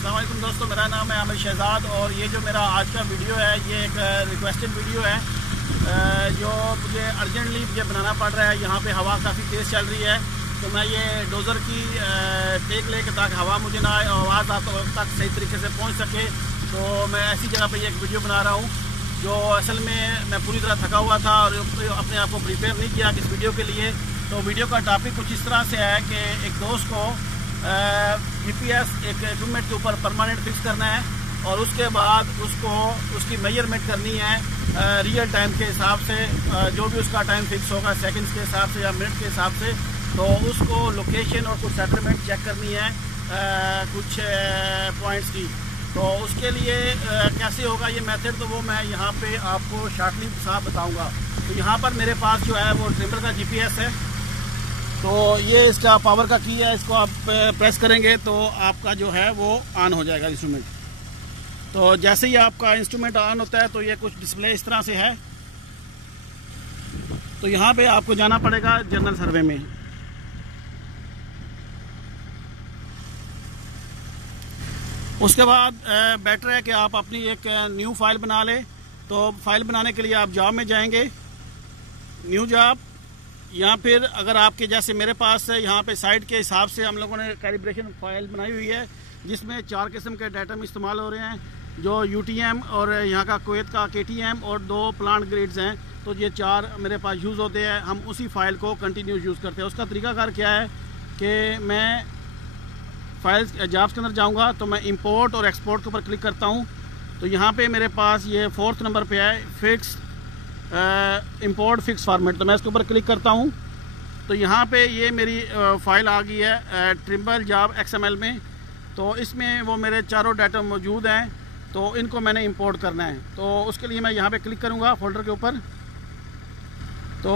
अस्सलाम वालेकुम दोस्तों, मेरा नाम है आमिर शहजाद और ये जो मेरा आज का वीडियो है ये एक रिक्वेस्टेड वीडियो है जो मुझे अर्जेंटली बनाना पड़ रहा है। यहाँ पे हवा काफ़ी तेज़ चल रही है तो मैं ये डोज़र की टेक लेके ताकि हवा मुझे ना आए और आवाज़ आप तक सही तरीके से पहुँच सके, तो मैं ऐसी जगह पे एक वीडियो बना रहा हूँ जो असल में मैं पूरी तरह थका हुआ था और अपने आप को प्रिपेयर नहीं किया इस वीडियो के लिए। तो वीडियो का टॉपिक कुछ इस तरह से है कि एक दोस्त को GPS एक इक्विपमेंट के ऊपर परमानेंट फिक्स करना है और उसके बाद उसको उसकी मेजरमेंट करनी है रियल टाइम के हिसाब से, जो भी उसका टाइम फिक्स होगा सेकंड्स के हिसाब से या मिनट के हिसाब से। तो उसको लोकेशन और कुछ सेटलमेंट चेक करनी है कुछ पॉइंट्स की। तो उसके लिए कैसे होगा ये मेथड, तो वो मैं यहाँ पे आपको शॉर्टली साफ बताऊँगा। तो यहाँ पर मेरे पास जो है वो ट्रिमर का GPS है। तो ये इसका पावर का की है, इसको आप प्रेस करेंगे तो आपका जो है वो ऑन हो जाएगा इंस्ट्रूमेंट। तो जैसे ही आपका इंस्ट्रूमेंट ऑन होता है तो ये कुछ डिस्प्ले इस तरह से है। तो यहाँ पे आपको जाना पड़ेगा जनरल सर्वे में। उसके बाद बेटर है कि आप अपनी एक न्यू फाइल बना लें। तो फाइल बनाने के लिए आप जॉब में जाएंगे, न्यू जॉब, या फिर अगर आपके जैसे मेरे पास है यहाँ पे साइट के हिसाब से हम लोगों ने कैलिब्रेशन फाइल बनाई हुई है जिसमें 4 किस्म के डाटम इस्तेमाल हो रहे हैं, जो UTM और यहाँ का कुवैत का KTM और 2 प्लांट ग्रेड्स हैं। तो ये 4 मेरे पास यूज़ होते हैं, हम उसी फाइल को कंटिन्यूस यूज़ करते हैं। उसका तरीकाकार क्या है कि मैं फाइल्स जॉब्स के अंदर जाऊँगा तो मैं इंपोर्ट और एक्सपोर्ट के ऊपर क्लिक करता हूँ। तो यहाँ पर मेरे पास ये 4th नंबर पर है फिक्स इंपोर्ट फिक्स फॉर्मेट। तो मैं इसके ऊपर क्लिक करता हूँ तो यहाँ पे ये मेरी फ़ाइल आ गई है ट्रिम्बल जॉब XML में। तो इसमें वो मेरे चारों डाटा मौजूद हैं, तो इनको मैंने इंपोर्ट करना है। तो उसके लिए मैं यहाँ पे क्लिक करूँगा फोल्डर के ऊपर। तो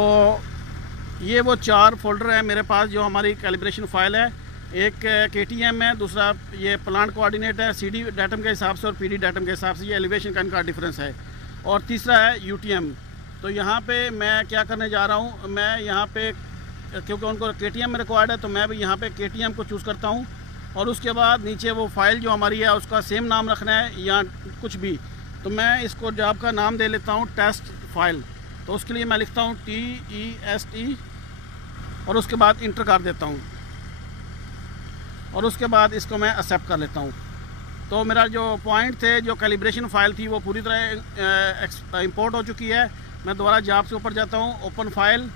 ये वो 4 फोल्डर हैं मेरे पास जो हमारी कैलिब्रेशन फ़ाइल है। एक KTM है, दूसरा ये प्लांट कोऑर्डिनेट है CD डाटम के हिसाब से और PD डाटम के हिसाब से, ये एलिवेशन का इनका डिफरेंस है, और तीसरा है UTM। तो यहाँ पे मैं क्या करने जा रहा हूँ, मैं यहाँ पे क्योंकि उनको KTM में रिक्वायर्ड है तो मैं भी यहाँ पे KTM को चूज़ करता हूँ। और उसके बाद नीचे वो फाइल जो हमारी है उसका सेम नाम रखना है या कुछ भी। तो मैं इसको जॉब का नाम दे लेता हूँ टेस्ट फाइल। तो उसके लिए मैं लिखता हूँ TEST और उसके बाद इंटर कर देता हूँ और उसके बाद इसको मैं एक्सेप्ट कर लेता हूँ। तो मेरा जो पॉइंट थे, जो कैलिब्रेशन फ़ाइल थी वो पूरी तरह इंपोर्ट हो चुकी है। मैं दोबारा जॉब से ऊपर जाता हूँ, ओपन फाइल,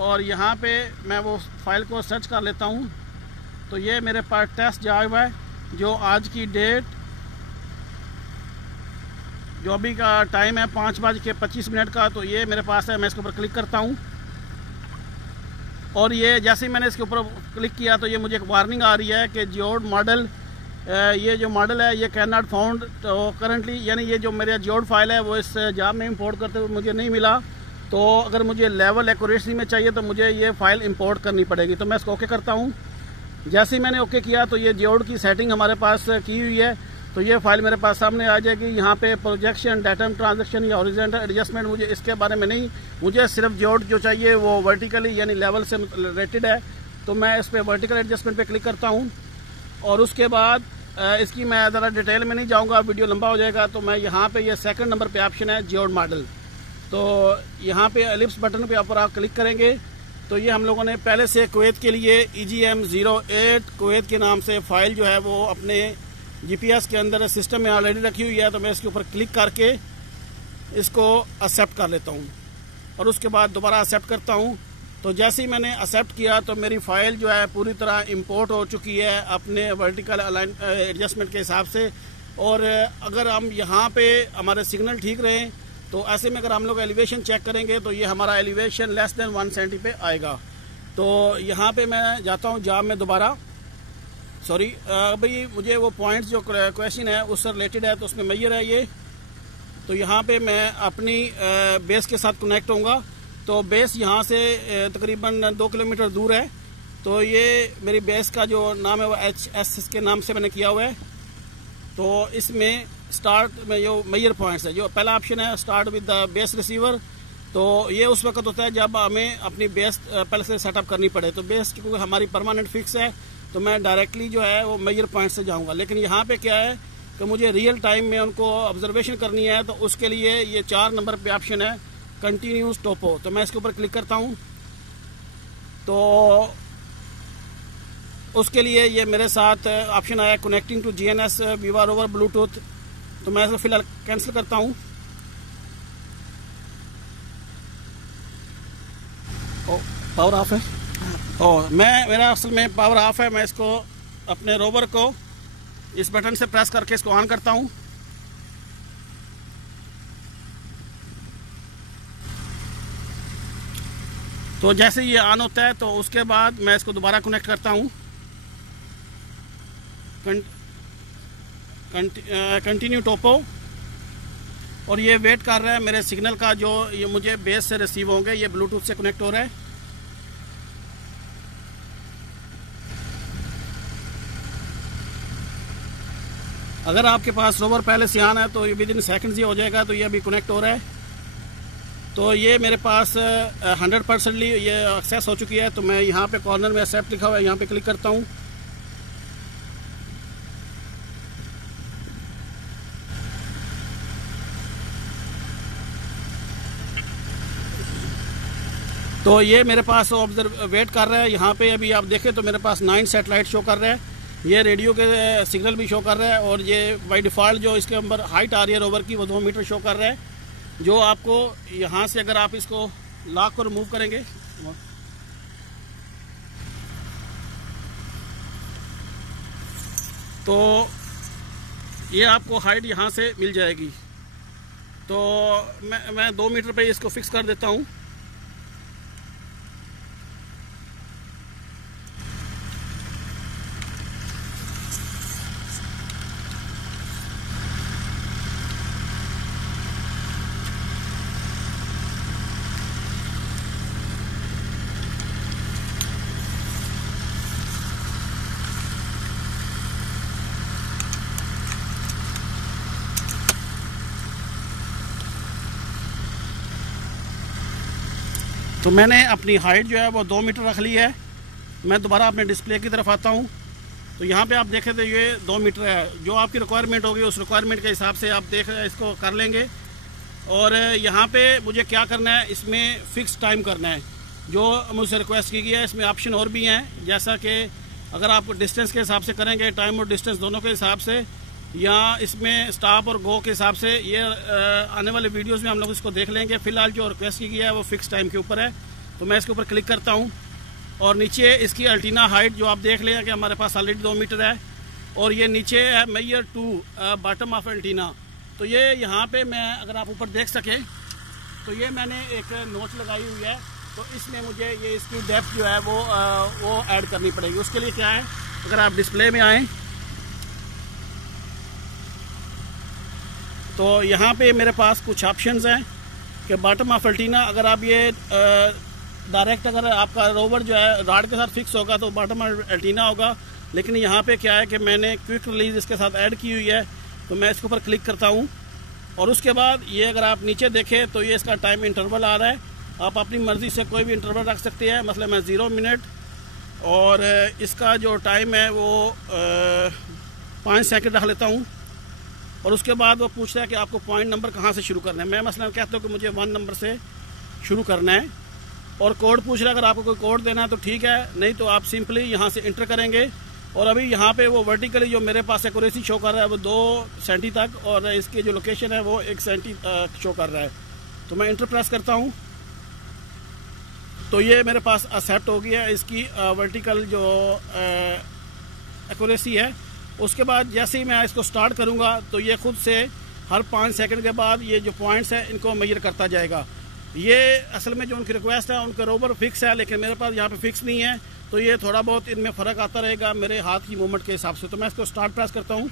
और यहाँ पे मैं वो फाइल को सर्च कर लेता हूँ। तो ये मेरे पास टेस्ट जॉब है जो आज की डेट, जो अभी का टाइम है 5:25 का। तो ये मेरे पास है, मैं इसके ऊपर क्लिक करता हूँ और ये जैसे ही मैंने इसके ऊपर क्लिक किया तो ये मुझे एक वार्निंग आ रही है कि जियोड मॉडल, ये जो मॉडल है ये कैन नॉट फाउंड। तो करंटली यानी ये जो मेरा जियोड फाइल है वो इस जॉब में इंपोर्ट करते हुए मुझे नहीं मिला। तो अगर मुझे लेवल एक्यूरेसी में चाहिए तो मुझे ये फ़ाइल इंपोर्ट करनी पड़ेगी। तो मैं इसको ओके करता हूँ। जैसे ही मैंने ओके किया तो ये जियोड की सेटिंग हमारे पास की हुई है। तो ये फाइल मेरे पास सामने आ जाएगी। यहाँ पे प्रोजेक्शन, डाटम ट्रांजेक्शन या हॉरिजॉन्टल एडजस्टमेंट, मुझे इसके बारे में नहीं, मुझे सिर्फ जियोड जो चाहिए वो वर्टिकली यानी लेवल से रिलेटेड है। तो मैं इस पर वर्टिकल एडजस्टमेंट पे क्लिक करता हूँ और उसके बाद इसकी मैं ज़रा डिटेल में नहीं जाऊँगा, वीडियो लंबा हो जाएगा। तो मैं यहाँ पे ये 2nd नंबर पे ऑप्शन है जियोड मॉडल। तो यहाँ पे एलिप्स बटन पे ऊपर आप क्लिक करेंगे तो ये हम लोगों ने पहले से कुवैत के लिए EGM08 कुवैत के नाम से फ़ाइल जो है वो अपने GPS के अंदर सिस्टम में ऑलरेडी रखी हुई है। तो मैं इसके ऊपर क्लिक करके इसको एक्सेप्ट कर लेता हूँ और उसके बाद दोबारा एक्सेप्ट करता हूँ। तो जैसे ही मैंने एक्सेप्ट किया तो मेरी फ़ाइल जो है पूरी तरह इंपोर्ट हो चुकी है अपने वर्टिकल अलाइन एडजस्टमेंट के हिसाब से। और अगर हम यहाँ पे हमारे सिग्नल ठीक रहें तो ऐसे में अगर हम लोग एलिवेशन चेक करेंगे तो ये हमारा एलिवेशन लेस देन 170 पे आएगा। तो यहाँ पे मैं जाता हूँ जॉब में दोबारा, सॉरी भाई मुझे वो पॉइंट्स जो क्वेश्चन है उससे रिलेटेड है तो उसमें मेजर है ये। तो यहाँ पे मैं अपनी बेस के साथ कनेक्ट होऊंगा। तो बेस यहाँ से तकरीबन 2 किलोमीटर दूर है। तो ये मेरी बेस का जो नाम है वो HS के नाम से मैंने किया हुआ है। तो इसमें स्टार्ट में जो मेजर पॉइंट्स है, जो पहला ऑप्शन है start with the base receiver, तो ये उस वक्त होता है जब हमें अपनी बेस पहले से सेटअप करनी पड़े। तो बेस क्योंकि हमारी परमानेंट फिक्स है तो मैं डायरेक्टली जो है वो मेजर पॉइंट से जाऊंगा। लेकिन यहाँ पे क्या है कि मुझे रियल टाइम में उनको ऑब्जर्वेशन करनी है, तो उसके लिए ये 4 नंबर पे ऑप्शन है कंटिन्यूस टोपो। तो मैं इसके ऊपर क्लिक करता हूँ। तो उसके लिए ये मेरे साथ ऑप्शन आया कनेक्टिंग टू GNS वीवर ओवर ब्लूटूथ। तो मैं इसको फिलहाल कैंसिल करता हूँ। पावर ऑफ है। मेरा असल में पावर ऑफ है। मैं इसको अपने रोवर को इस बटन से प्रेस करके इसको ऑन करता हूँ। तो जैसे ये ऑन होता है तो उसके बाद मैं इसको दोबारा कनेक्ट करता हूँ। कंटिन्यू टोपो, और ये वेट कर रहा है मेरे सिग्नल का जो ये मुझे बेस से रिसीव होंगे। ये ब्लूटूथ से कनेक्ट हो रहा है। अगर आपके पास रोवर पहले से ऑन है तो ये विद इन सेकेंड्स ही हो जाएगा। तो ये अभी कनेक्ट हो रहा है। तो ये मेरे पास 100% ये एक्सेस हो चुकी है। तो मैं यहाँ पे कॉर्नर में एक्सेप्ट लिखा हुआ है, यहाँ पे क्लिक करता हूँ। तो ये मेरे पास वेट कर रहा है। यहाँ पे अभी आप देखें तो मेरे पास 9 सैटेलाइट शो कर रहा है। ये रेडियो के सिग्नल भी शो कर रहा है, और ये बाय डिफ़ॉल्ट जो इसके अंदर हाइट आ रही है रोवर की वो 2 मीटर शो कर रहा है। जो आपको यहाँ से अगर आप इसको लॉक को रिमूव करेंगे तो ये आपको हाइट यहाँ से मिल जाएगी। तो मैं 2 मीटर पे इसको फिक्स कर देता हूँ। तो मैंने अपनी हाइट जो है वो 2 मीटर रख ली है। मैं दोबारा अपने डिस्प्ले की तरफ आता हूँ। तो यहाँ पे आप देखें तो ये 2 मीटर है। जो आपकी रिक्वायरमेंट होगी उस रिक्वायरमेंट के हिसाब से आप इसको कर लेंगे। और यहाँ पे मुझे क्या करना है, इसमें फ़िक्स टाइम करना है जो मुझसे रिक्वेस्ट की गई है। इसमें ऑप्शन और भी हैं, जैसा कि अगर आप डिस्टेंस के हिसाब से करेंगे, टाइम और डिस्टेंस दोनों के हिसाब से, या इसमें स्टॉप और गो के हिसाब से। ये आने वाले वीडियोस में हम लोग इसको देख लेंगे। फ़िलहाल जो रिक्वेस्ट की गया है वो फिक्स टाइम के ऊपर है। तो मैं इसके ऊपर क्लिक करता हूँ, और नीचे इसकी अल्टीना हाइट जो आप देख लें कि हमारे पास ऑलरेडी 2 मीटर है। और ये नीचे है measure to bottom of antenna. तो ये यहाँ पे मैं अगर आप ऊपर देख सकें तो ये मैंने एक नोच लगाई हुई है। तो इसमें मुझे ये इसकी डेप्थ जो है वो ऐड करनी पड़ेगी। उसके लिए क्या है, अगर आप डिस्प्ले में आएँ तो यहाँ पे मेरे पास कुछ ऑप्शंस हैं कि बॉटम ऑफ एंटीना। अगर आप ये डायरेक्ट अगर आपका रोवर जो है रॉड के साथ फिक्स होगा तो बॉटम ऑफ एंटीना होगा। लेकिन यहाँ पे क्या है कि मैंने क्विक रिलीज इसके साथ ऐड की हुई है। तो मैं इसके ऊपर क्लिक करता हूँ, और उसके बाद ये अगर आप नीचे देखें तो ये इसका टाइम इंटरवल आ रहा है। आप अपनी मर्ज़ी से कोई भी इंटरवल रख सकते हैं। मतलब मैं 0 मिनट, और इसका जो टाइम है वो 5 सेकंड रख लेता हूँ। और उसके बाद वो पूछता है कि आपको पॉइंट नंबर कहाँ से शुरू करना है। मैं मसलन कहता हूँ कि मुझे 1 नंबर से शुरू करना है। और कोड पूछ रहा है, अगर आपको कोई कोड देना है तो ठीक है, नहीं तो आप सिंपली यहाँ से इंटर करेंगे। और अभी यहाँ पे वो वर्टिकली जो मेरे पास एक्यूरेसी शो कर रहा है वो 2 सेंटी तक, और इसकी जो लोकेशन है वो 1 सेंटी शो कर रहा है। तो मैं इंटर प्रेस करता हूँ। तो ये मेरे पास एक्सेप्ट हो गया इसकी वर्टिकल जो एक्यूरेसी है। उसके बाद जैसे ही मैं इसको स्टार्ट करूँगा तो ये खुद से हर 5 सेकंड के बाद ये जो पॉइंट्स हैं इनको मेजर करता जाएगा। ये असल में जो उनकी रिक्वेस्ट है उनका रोवर फिक्स है, लेकिन मेरे पास यहाँ पे फिक्स नहीं है। तो ये थोड़ा बहुत इनमें फ़र्क आता रहेगा मेरे हाथ की मूवमेंट के हिसाब से। तो मैं इसको स्टार्ट प्रेस करता हूँ।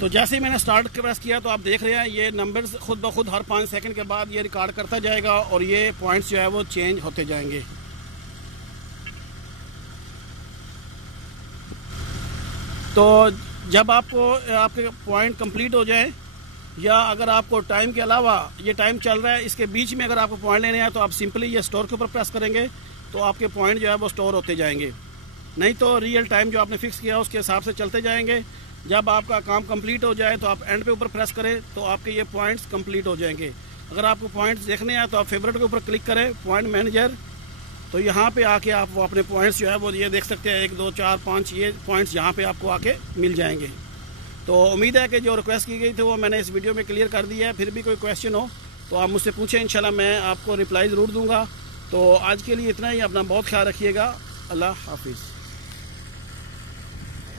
तो जैसे ही मैंने स्टार्ट प्रेस किया तो आप देख रहे हैं ये नंबर्स खुद ब खुद हर 5 सेकंड के बाद ये रिकॉर्ड करता जाएगा, और ये पॉइंट्स जो है वो चेंज होते जाएंगे। तो जब आपके पॉइंट कंप्लीट हो जाए या अगर आपको टाइम के अलावा ये टाइम चल रहा है इसके बीच में अगर आपको पॉइंट लेने हैं तो आप सिंपली ये स्टोर के ऊपर प्रेस करेंगे तो आपके पॉइंट जो है वो स्टोर होते जाएंगे। नहीं तो रियल टाइम जो आपने फिक्स किया उसके हिसाब से चलते जाएंगे। जब आपका काम कंप्लीट हो जाए तो आप एंड पे ऊपर प्रेस करें तो आपके ये पॉइंट्स कंप्लीट हो जाएंगे। अगर आपको पॉइंट्स देखने हैं तो आप फेवरेट के ऊपर क्लिक करें, पॉइंट मैनेजर, तो यहाँ पे आके आप वो अपने पॉइंट्स जो है वो ये देख सकते हैं, 1 2 4 5 ये पॉइंट्स यहाँ पे आपको आके मिल जाएंगे। तो उम्मीद है कि जो रिक्वेस्ट की गई थी वो मैंने इस वीडियो में क्लियर कर दिया है। फिर भी कोई क्वेश्चन हो तो आप मुझसे पूछें, इंशाल्लाह मैं आपको रिप्लाई ज़रूर दूँगा। तो आज के लिए इतना ही, अपना बहुत ख्याल रखिएगा। अल्लाह हाफिज़।